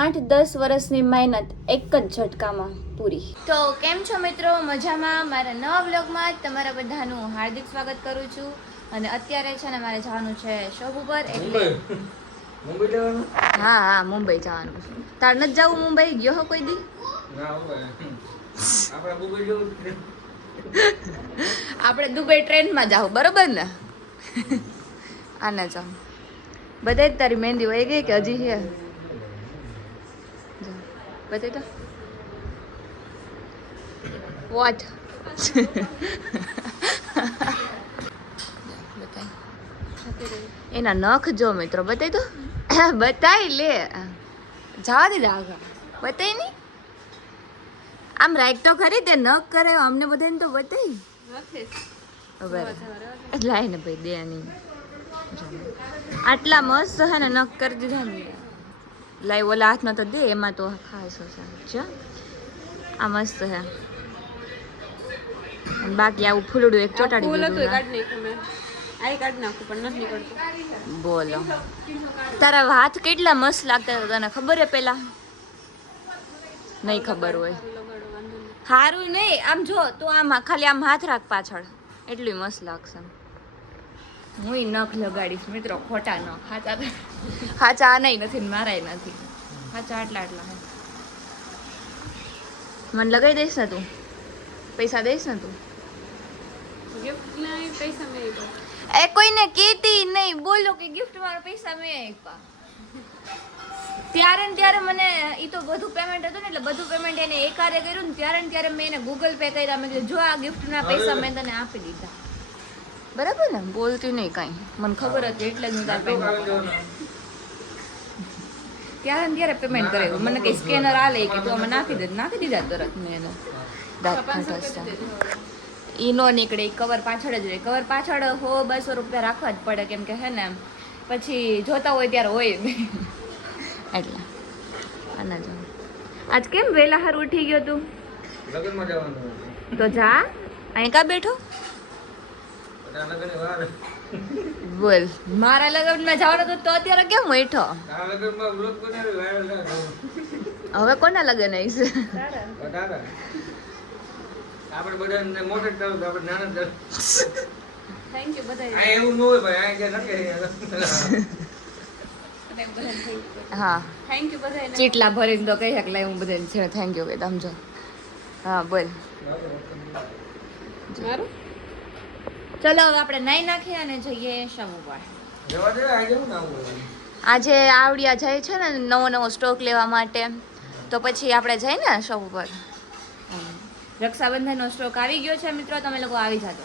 8-10 વર્ષની મહેનત એક જ ઝટકામાં પૂરી. તો કેમ છો મિત્રો? મજામાં? મારા નવા બ્લોગમાં તમારા બધાનું હાર્દિક સ્વાગત કરું છું. અને અત્યારે છે ને મારે જવાનું છે શોપ ઉપર. એટલે મુંબઈ જવાનું? હા મુંબઈ જવાનું છે. તાર નથી જવું મુંબઈ? ગયો હો કોઈ દી? આપણે મુંબઈ જવું આપણે દુબઈ ટ્રેનમાં જાવ, બરોબર ને? આને જાવ બધા. તારી મહેંદી વહી ગઈ કે હજી છે? બતાવી તો વોટ એના નખ જો મિત્રો, બતાવી તો બતાવી લે. જવા દીધા આગળ બતાવી નહીં. આમ રાઈટ તો ખરી, તે નખ કરે અમને બધાને તો બતાવી. લાય ને ભાઈ દે નહીં. આટલા મસ્ત હે ને નખ કરી દીધા ને. લાઈ ઓલા હાથમાં તો દે, એમાં તો ખાસ છે. આ મસ્ત હે. અને બાકી આવું ફૂલડું એક ચોટાડી દીધું. બોલો, તારા હાથ કેટલા મસ્ત લાગતા હતા તને ખબર હે? પેલા નહીં ખબર હોય હારું નહીં. આમ જો તું આમ ખાલી આમ હાથ રાખ પાછળ, એટલું મસ્ત લાગશે. હું નખ લગાડીશ મિત્રો, ખોટા નખ. હાચા આ નહીં નથી, મારાય નથી હાચા. આટલા મને લગાવી દઈશ ને તું? પૈસા દઈશ ને તું? એ કોઈને કીધી નહીં, બોલો કે ગિફ્ટ વાળા પૈસા મેં આપ્યા. ત્યારે ને ત્યારે મને એ તો બધું પેમેન્ટ હતું ને, એટલે બધું પેમેન્ટ એને એકારે કર્યું ને ત્યારે ને ત્યારે મેં એને ગૂગલ પે કર્યા. મેં કીધું જો આ ગિફ્ટના પૈસા મેં તને આપી દીધા. બરાબર ને? બોલતી નહીં કાંઈ, મને ખબર હતી એટલે જ હું તાર પૈસા ત્યારે ને ત્યારે પેમેન્ટ કરેલું. મને કંઈ સ્કેનર આલે કે તું અમે નાખી દીધા તરત મેં એને. દાંત ખંટાસતા એ નો નીકળે. કવર પાછળ જ રહે. કવર પાછળ 100-200 રૂપિયા રાખવા જ પડે, કેમ કે હે ને પછી જોતા હોય ત્યારે હોય નહીં. એટલે આના જો આજ કેમ વહેલા હાર ઉઠી ગયો તું? લગ્નમાં જવાનું તો જા, અહીં કા બેઠો? બોલ, મારા લગ્નમાં જવાનું તો અત્યારે કેમ બેઠો? હવે કોના લગ્ન આવીશે? આપણે બધાને મોટે જ કરું, આપણે નાના જ થેન્ક યુ બધા. આ એવું ન હોય ભાઈ, આ જ્યાં નથી. હા થેન્ક યુ બધા. ચીટલા ભરીને તો કહી શકલા હું બધાને છે થેન્ક યુ કહી સમજો. હા બોલ. મારું ચલો હવે આપણે નાઈ નાખીએ અને જઈએ શોપ ઉપર. જવા દે, આ જેવું ના હોય. આજે આવડિયા જાય છે ને નવો સ્ટોક લેવા માટે, તો પછી આપણે જઈએ ને શોપ ઉપર. રક્ષાબંધનનો સ્ટોક આવી ગયો છે મિત્રો, તમે લોકો આવી જાતો.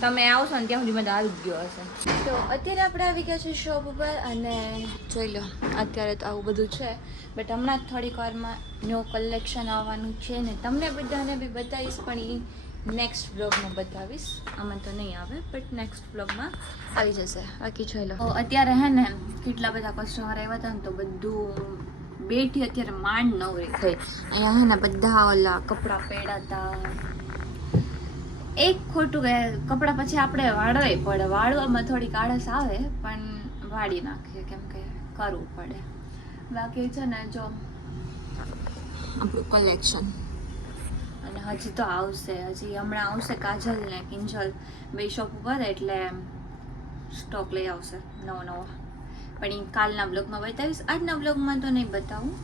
તમે આવશો ને ત્યાં સુધી મને આવી જ ગયો હશે. તો અત્યારે આપણે આવી ગયા છે શોપ ઉપર અને જોઈ લો અત્યારે તો આવું બધું છે. બટ હમણાં જ થોડીક વારમાં ન્યૂ કલેક્શન આવવાનું છે ને તમને બધાને બી બતાવીશ, પણ એ નેક્સ્ટ બ્લોગમાં બતાવીશ. આમાં તો નહીં આવે બટ નેક્સ્ટ બ્લોગમાં આવી જશે. બાકી જોઈ લો અત્યારે હે ને કેટલા બધા કસ્ટમર આવ્યા હતા ને, તો બધું બેઠી અત્યારે માંડ નવરી થઈ. અહીંયા હે ને બધા ઓલા કપડાં પહેર્યા હતા. એક ખોટું કે કપડાં પછી આપણે વાળવાય પડે. વાળવામાં થોડીક આળસ આવે પણ વાળી નાખીએ, કેમ કે કરવું પડે. બાકી છે ને જો આપણું કલેક્શન. અને હજી તો આવશે, હજી હમણાં આવશે કાજલ ને કિંજલ બે શોપ ઉપર, એટલે સ્ટોક લઈ આવશે નવો. પણ એ કાલના બ્લોગમાં બતાવીશ, આજના બ્લોગમાં તો નહીં બતાવું.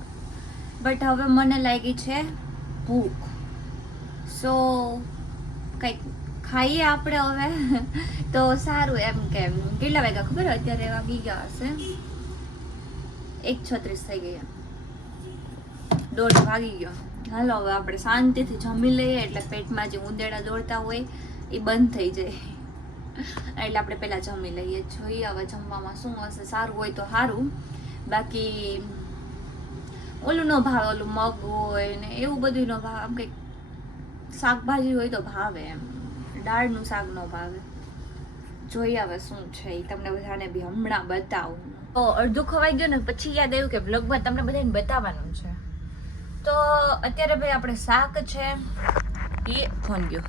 બટ હવે મને લાગી છે ભૂખ, સો કંઈક ખાઈએ આપણે હવે તો સારું. એમ કે કેટલા વાગ્યા ખબર? અત્યારે વાગી ગયા હશે 1:36 થઈ ગયા, 1:30 વાગી ગયો. હાલો હવે આપણે શાંતિથી જમી લઈએ, એટલે પેટમાં જે ઉંદેડા દોડતા હોય એ બંધ થઈ જાય. એટલે આપણે પહેલાં જમી લઈએ. જોઈએ હવે જમવામાં શું હશે. સારું હોય તો સારું, બાકી ઓલું ન ભાવે. ઓલું મગ હોય ને એવું બધું ન ભાવે. આમ કંઈક શાકભાજી હોય તો ભાવે, એમ દાળનું શાક ન ભાવે. જોઈએ હવે શું છે એ તમને બધાને બી હમણાં બતાવું. તો અડધું ખવાઈ ગયું ને પછી યાદ આવ્યું કે બ્લોગમાં તમને બધાને બતાવવાનું છે. તો અત્યારે ભાઈ આપણે શાક છે એ ફોન ગયો.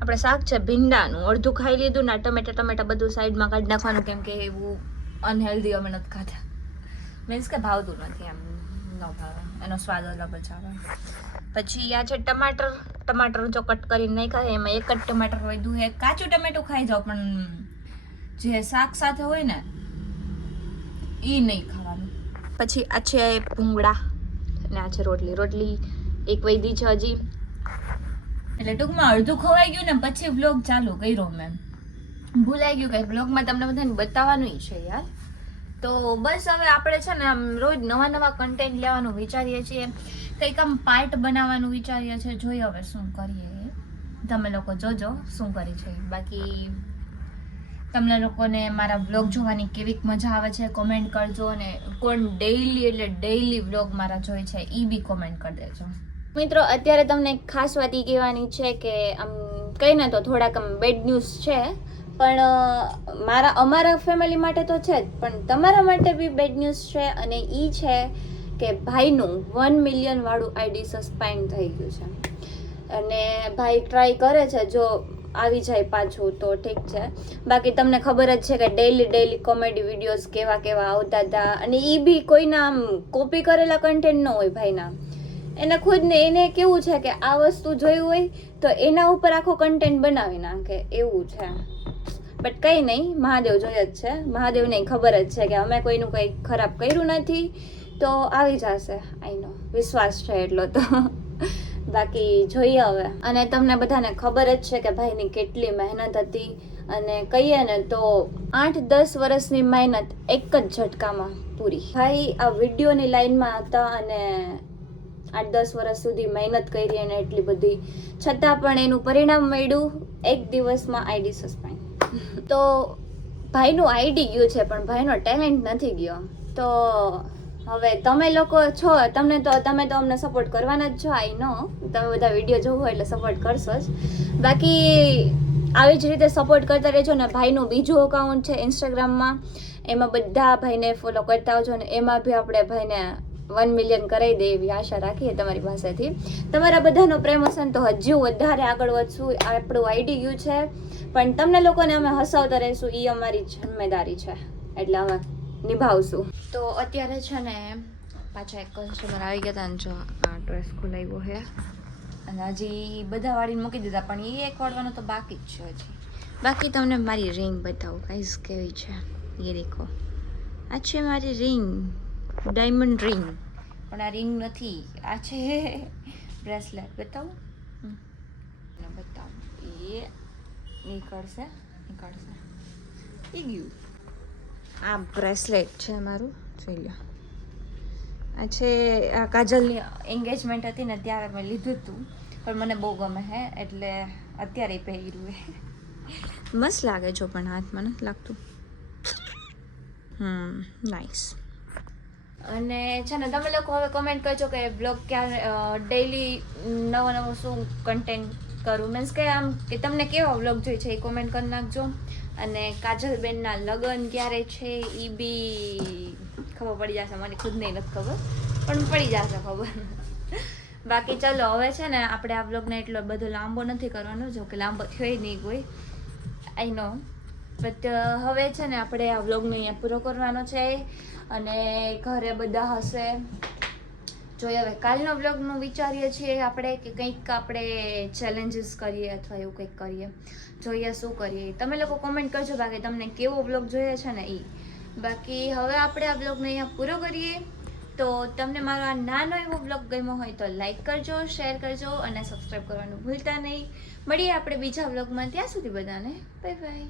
આપણે શાક છે ભીંડાનું, અડધું ખાઈ લીધું ને ટમેટા બધું સાઈડમાં કાઢી નાખવાનું, કેમ કે એવું અનહેલ્ધી અમે નથી ખાતા. મીન્સ કે ભાવતું નથી એમ. ન ભાવે, એનો સ્વાદ અલગ જ આવે. પછી આ છે ટમાટર જો કટ કરીને નહીં ખાય, એમાં એક જ ટમાટર વધ્યું છે. કાચું ટમેટું ખાઈ જાઓ, પણ જે શાક સાથે હોય ને એ નહીં ખાવાનું. પછી આ છે ભૂંગળા અને આ છે રોટલી એક વૈદી છે હજી. એટલે ટૂંકમાં અડધું ખવાઈ ગયું ને પછી વ્લોગ ચાલુ કર્યો મેં. ભૂલાઈ ગયું કે વ્લોગમાં તમને બધાને બતાવવાનું છે યાર. તો બસ હવે આપણે છે ને આમ રોજ નવા કન્ટેન્ટ લેવાનું વિચારીએ છીએ, કંઈક આમ પાર્ટ બનાવવાનું વિચારીએ છીએ. જોઈએ હવે શું કરીએ, તમે લોકો જોજો શું કરી છે. બાકી તમને લોકોને મારા વ્લોગ જોવાની કેવી મજા આવે છે કોમેન્ટ કરજો, અને કોણ ડેઈલી વ્લોગ મારા જોઈ છે એ બી કોમેન્ટ કરી દેજો. મિત્રો અત્યારે તમને એક ખાસ વાત એ કહેવાની છે કે આમ કંઈ ને તો થોડાક આમ બેડ ન્યૂઝ છે, પણ અમારા ફેમિલી માટે તો છે જ, પણ તમારા માટે બી બેડ ન્યૂઝ છે. અને એ છે કે ભાઈનું 1 મિલિયન વાળું આઈડી સસ્પેન્ડ થઈ ગયું છે. અને ભાઈ ટ્રાય કરે છે, જો આવી જાય પાછું તો ઠીક છે. બાકી તમને ખબર જ છે કે ડેઈલી કોમેડી વિડીયોઝ કેવા આવતા હતા, અને એ બી કોઈના આમ કોપી કરેલા કન્ટેન્ટ ન હોય ભાઈના. એને ખુદને એને કેવું છે કે આ વસ્તુ જોયું હોય તો એના ઉપર આખો કન્ટેન્ટ બનાવી નાખે, એવું છે. બટ કંઈ નહીં, મહાદેવ જોઈએ જ છે. મહાદેવને ખબર જ છે કે અમે કોઈનું કંઈ ખરાબ કર્યું નથી, તો આવી જશે. આઈ નો વિશ્વાસ છે એટલો તો. બાકી જોઈએ હવે. અને તમને બધાને ખબર જ છે કે ભાઈની કેટલી મહેનત હતી, અને કહીએ ને તો 8-10 વર્ષની મહેનત એક જ ઝટકામાં પૂરી. ભાઈ આ વિડીયોની લાઈનમાં હતા અને 8-10 વર્ષ સુધી મહેનત કરી, અને એટલી બધી છતાં પણ એનું પરિણામ મળ્યું એક દિવસમાં આઈડી સસ્પેન્ડ. તો ભાઈનું આઈડી ગયું છે, પણ ભાઈનો ટેલેન્ટ નથી ગયો. તો હવે તમે લોકો છો, તમે તો અમને સપોર્ટ કરવાના જ છો. આઈ નો તમે બધા વિડીયો જોવો એટલે સપોર્ટ કરશો જ. બાકી આવી જ રીતે સપોર્ટ કરતા રહેજો ને. ભાઈનું બીજું અકાઉન્ટ છે ઇન્સ્ટાગ્રામમાં, એમાં બધા ભાઈને ફોલો કરતા આવજો, ને એમાં બી આપણે ભાઈને 1 મિલિયન કરાવી દે એવી આશા રાખીએ તમારી પાસેથી. તમારા બધાનો પ્રેમ હશે તો હજુ વધારે આગળ વધશું. આપણું આઈડી ગયું છે, પણ તમને લોકોને અમે હસાવતા રહીશું, એ અમારી જિમ્મેદારી છે, એટલે અમે નિભાવશું. તો અત્યારે છે ને પાછા એક કસ્ટમર આવી ગયા હતા, ને જો આ ડ્રેસ ખોલાવ્યો છે, અને હજી બધા વાળીને મૂકી દીધા, પણ એ એક વાળવાનો તો બાકી જ છે હજી. બાકી તમને મારી રિંગ બતાવું ગાઈસ કેવી છે. એ દેખો, આ છે મારી રિંગ, ડાયમંડ રિંગ. પણ આ રિંગ નથી, આ છે બ્રેસલેટ. બતાવું એ નીકળશે એ ગયું. આ બ્રેસલેટ છે મારું, જોઈ લો. આ છે આ કાજલની એન્ગેજમેન્ટ હતી ને ત્યારે મેં લીધું હતું, પણ મને બહુ ગમે છે એટલે અત્યારે પહેર્યું છે. મસ્ત લાગે છો, પણ હાથમાં નથી લાગતું. નાઇસ. અને છે ને તમે લોકો હવે કમેન્ટ કરજો કે બ્લોગ ક્યારે ડેઈલી નવો શું કન્ટેન્ટ કરું, મીન્સ કે આમ કે તમને કેવા વ્લોગ જોઈએ છે એ કોમેન્ટ કરી નાખજો. અને કાજલબેનના લગ્ન ક્યારે છે એ બી ખબર પડી જશે. મને ખુદને નથી ખબર, પણ પડી જશે ખબર. બાકી ચાલો હવે છે ને આપણે આ વ્લોગને એટલો બધો લાંબો નથી કરવાનો, જો કે લાંબો થયો નહીં કોઈ, આઈ નો. બટ હવે છે ને આપણે આ વ્લોગને અહીંયા પૂરો કરવાનો છે, અને ઘરે બધા હશે. જોઈએ હવે કાલનો વ્લોગનું વિચારીએ છીએ આપણે કે કંઈક આપણે ચેલેન્જીસ કરીએ અથવા એવું કંઈક કરીએ. જોઈએ શું કરીએ, તમે લોકો કોમેન્ટ કરજો. બાકી તમને કેવો વ્લોગ જોઈએ છે ને એ. બાકી હવે આપણે આ વ્લોગને અહીંયા પૂરો કરીએ. તો તમને મારો આ નાનો એવો વ્લોગ ગમ્યો હોય તો લાઈક કરજો, શેર કરજો, અને સબસ્ક્રાઈબ કરવાનું ભૂલતા નહીં. મળીએ આપણે બીજા વ્લોગમાં. ત્યાં સુધી બધાને બાય બાય.